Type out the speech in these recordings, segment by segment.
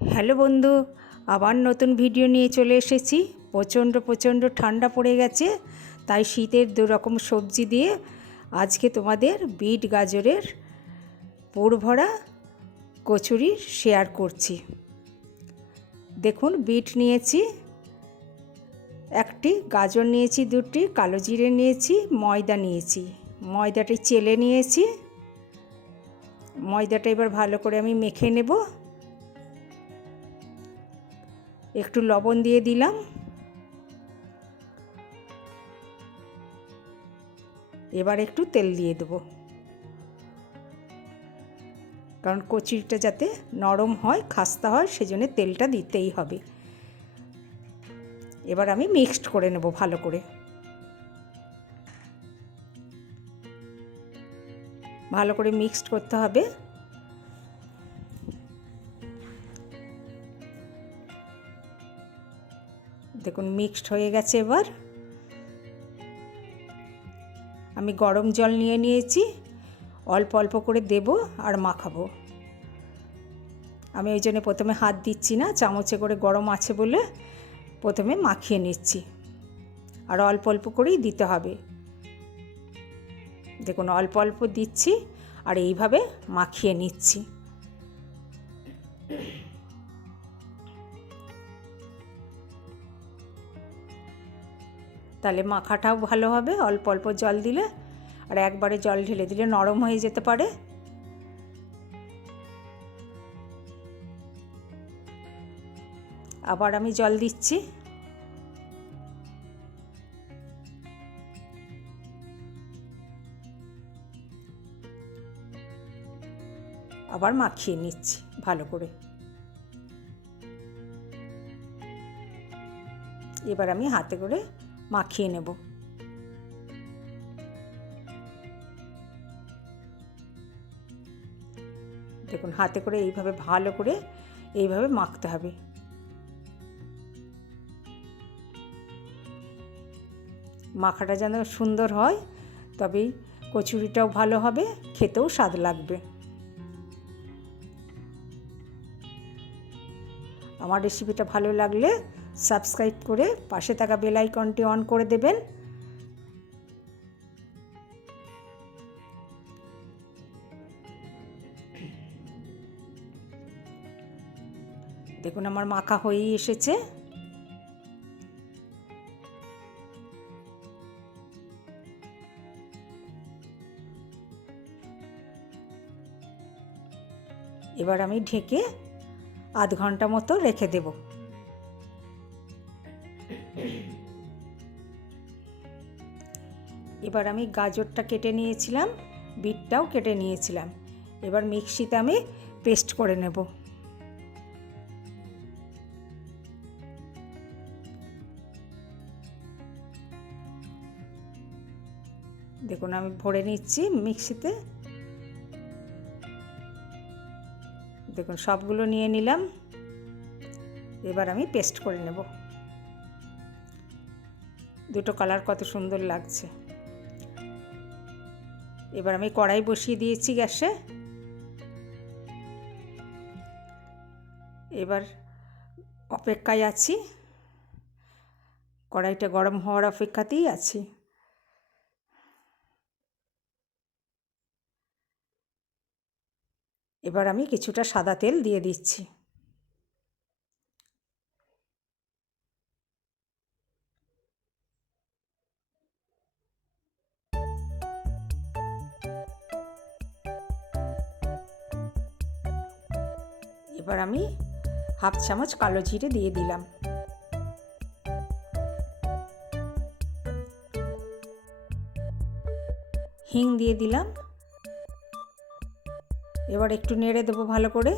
Hello বন্ধু, আবার নতুন ভিডিও নিয়ে চলে এসেছি। প্রচণ্ড ঠান্ডা পড়ে গেছে, তাই শীতের দু রকম সবজি দিয়ে আজকে তোমাদের বিট গাজরের পুর ভরা কচুরি শেয়ার করছি। দেখুন, বিট নিয়েছি একটি, গাজর নিয়েছি দুটি, কালো জিরে নিয়েছি, ময়দা নিয়েছি। ময়দাটি চেলে নিয়েছি। ময়দাটা এবার ভালো করে আমি মেখে নেব। একটু লবণ দিয়ে দিলাম। এবার একটু তেল দিয়ে দেবো, কারণ কচুরিটা যাতে নরম হয়, খাস্তা হয়, সেজন্য তেলটা দিতেই হবে। এবার আমি মিক্সড করে নেব ভালো করে। ভালো করে মিক্সড করতে হবে। দেখুন, মিক্সড হয়ে গেছে। এবার আমি গরম জল নিয়ে নিয়েছি, অল্প অল্প করে দেব আর মাখাবো। আমি ওই জন্য প্রথমে হাত দিচ্ছি না, চামচে করে গরম আছে বলে প্রথমে মাখিয়ে নিচ্ছি, আর অল্প অল্প করেই দিতে হবে। দেখুন, অল্প অল্প দিচ্ছি আর এইভাবে মাখিয়ে নিচ্ছি। তাহলে মাখাটাও ভালো হবে। অল্প অল্প জল দিলে, আর একবারে জল ঢেলে দিলে নরম হয়ে যেতে পারে। আবার আমি জল দিচ্ছি। আবার মাখিয়ে নিচ্ছি ভালো করে। এবার আমি হাতে করে মাখিয়ে নেব। দেখুন, হাতে করে এইভাবে ভালো করে এইভাবে মাখতে হবে। মাখাটা যেন সুন্দর হয়, তবেই কচুরিটাও ভালো হবে, খেতেও স্বাদ লাগবে। আমার রেসিপিটা ভালো লাগলে সাবস্ক্রাইব করে পাশে থাকা বেল আইকনটি অন করে দেবেন। দেখুন, আমার মাখা হয়েই এসেছে। এবার আমি ঢেকে আধ ঘন্টা মতো রেখে দেব। এবার আমি গাজরটা কেটে নিয়েছিলাম, বিটটাও কেটে নিয়েছিলাম। এবার মিক্সিতে আমি পেস্ট করে নেব। দেখুন, আমি ভরে নিচ্ছি মিক্সিতে। দেখুন, সবগুলো নিয়ে নিলাম। এবার আমি পেস্ট করে নেব। দুটো কালার কত সুন্দর লাগছে। এবার আমি কড়াই বসিয়ে দিয়েছি গ্যাসে। এবার অপেক্ষায় আছি, কড়াইটা গরম হওয়ার অপেক্ষাতেই আছি। এবার আমি কিছুটা সাদা তেল দিয়ে দিচ্ছি। এবার আমি হাফ চামচ কালো জিরে দিয়ে দিলাম। হিং দিয়ে দিলাম। এবার একটু নেড়ে দেবো ভালো করে।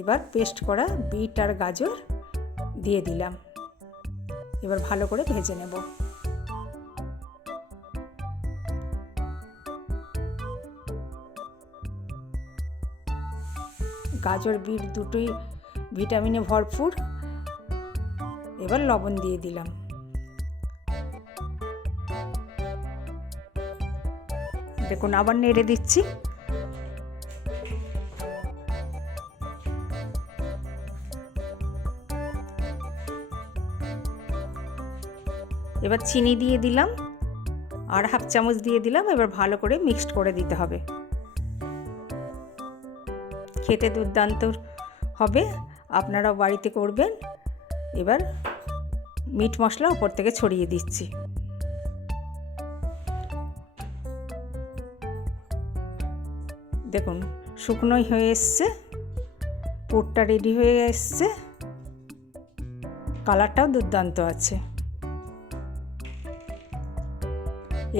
এবার পেস্ট করা বিট আর গাজর দিয়ে দিলাম। এবার ভালো করে ভেজে নেব। গাজর বিট দুটোই ভিটামিনে ভরপুর। এবার লবণ দিয়ে দিলাম। দেখুন, আবার নেড়ে দিচ্ছি। এবার চিনি দিয়ে দিলাম আর হাফ চামচ দিয়ে দিলাম। এবার ভালো করে মিক্সড করে দিতে হবে। খেতে দুর্দান্ত হবে, আপনারাও বাড়িতে করবেন। এবার মিট মশলা উপর থেকে ছড়িয়ে দিচ্ছি। দেখুন শুকনোই হয়ে এসছে, পুরটা রেডি হয়ে এসছে, কালারটাও দুর্দান্ত আছে।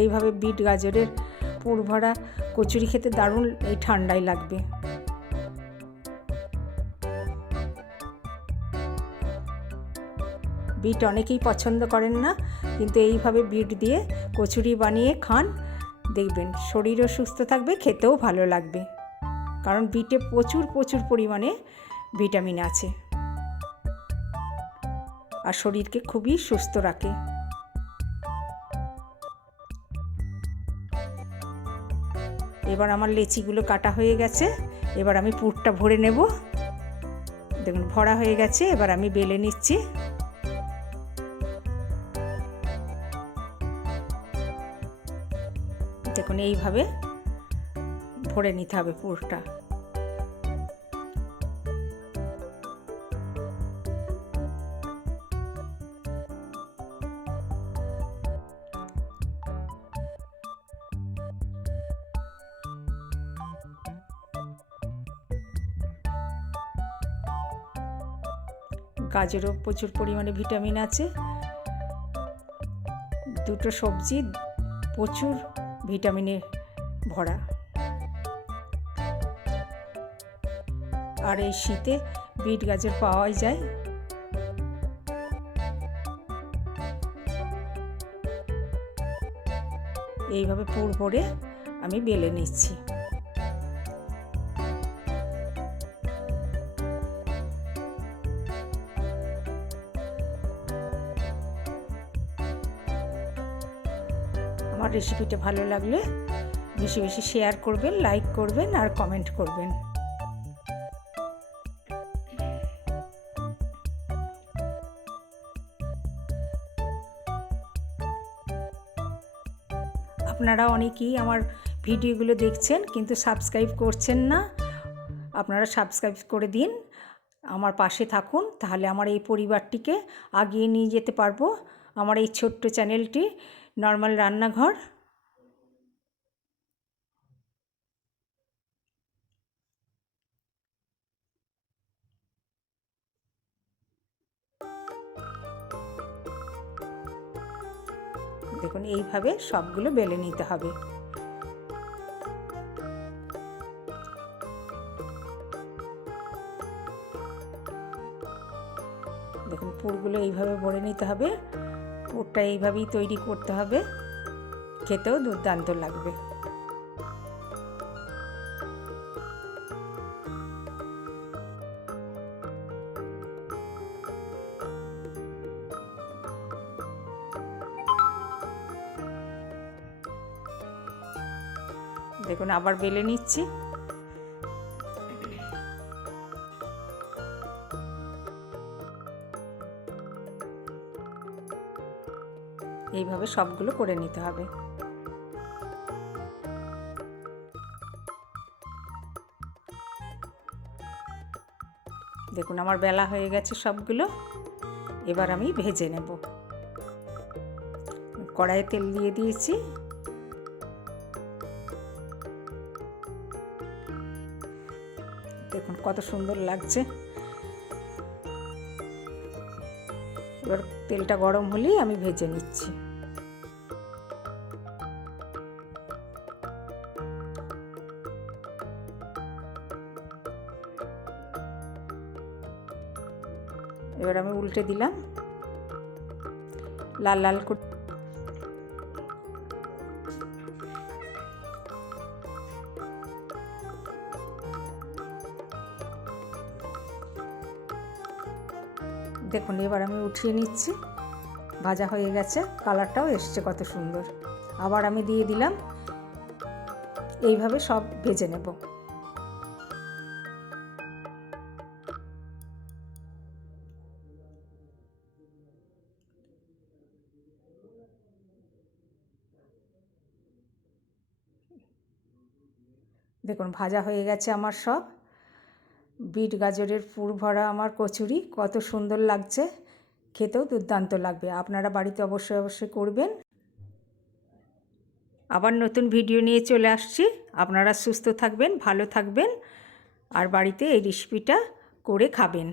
এইভাবে বিট গাজরের পুর ভরা কচুরি খেতে দারুণ এই ঠান্ডায় লাগবে। বিট অনেকেই পছন্দ করেন না, কিন্তু এইভাবে বিট দিয়ে কচুরি বানিয়ে খান, দেখবেন শরীরও সুস্থ থাকবে, খেতেও ভালো লাগবে। কারণ বিটে প্রচুর পরিমাণে ভিটামিন আছে আর শরীরকে খুবই সুস্থ রাখে। এবার আমার লেচিগুলো কাটা হয়ে গেছে, এবার আমি পুরটা ভরে নেব। দেখুন ভরা হয়ে গেছে, এবার আমি বেলে নিচ্ছি। দেখুন এইভাবে ভরে নিতে হবে পুরটা। গাজরও প্রচুর পরিমাণে ভিটামিন আছে, দুটো সবজি প্রচুর ভিটামিনে ভরা। আর এই শীতে বিট গাজর পাওয়াই যায়। এইভাবে পুর ভরে আমি বেলে নিচ্ছি। আমার রেসিপিটা ভালো লাগলে বেশি বেশি শেয়ার করবেন, লাইক করবেন আর কমেন্ট করবেন। আপনারা অনেকেই আমার ভিডিওগুলো দেখছেন কিন্তু সাবস্ক্রাইব করছেন না, আপনারা সাবস্ক্রাইব করে দিন, আমার পাশে থাকুন, তাহলে আমার এই পরিবারটিকে আগিয়ে নিয়ে যেতে পারবো। আমার এই ছোট্ট চ্যানেলটি নর্মাল রান্নাঘর। দেখুন এইভাবে সবগুলো বেলে নিতে হবে। দেখুন পুরগুলো এইভাবে ভরে নিতে হবে, পুরটা এইভাবেই তৈরি করতে হবে, খেতেও দুর্দান্ত লাগবে। দেখুন আবার বেলে নিচ্ছি। এইভাবে সবগুলো করে নিতে হবে। দেখুন আমার বেলা হয়ে গেছে সবগুলো, এবার আমি ভেজে নেব। কড়াইয়ে তেল দিয়ে দিয়েছি, দেখুন কত সুন্দর লাগছে। এবার তেলটা গরম হলেই আমি ভেজে নিচ্ছি। এবার আমি উল্টে দিলাম, লাল লাল করে। দেখুন এবার আমি উঠিয়ে নিচ্ছি, ভাজা হয়ে গেছে, কালারটাও এসছে কত সুন্দর। আবার আমি দিয়ে দিলাম, এইভাবে সব ভেজে নেব। দেখুন ভাজা হয়ে গেছে আমার সব। বিট গাজরের পুর ভরা আমার কচুরি কত সুন্দর লাগছে, খেতেও দুর্দান্ত লাগবে। আপনারা বাড়িতে অবশ্যই অবশ্যই করবেন। আবার নতুন ভিডিও নিয়ে চলে আসছি। আপনারা সুস্থ থাকবেন, ভালো থাকবেন, আর বাড়িতে এই রেসিপিটা করে খাবেন।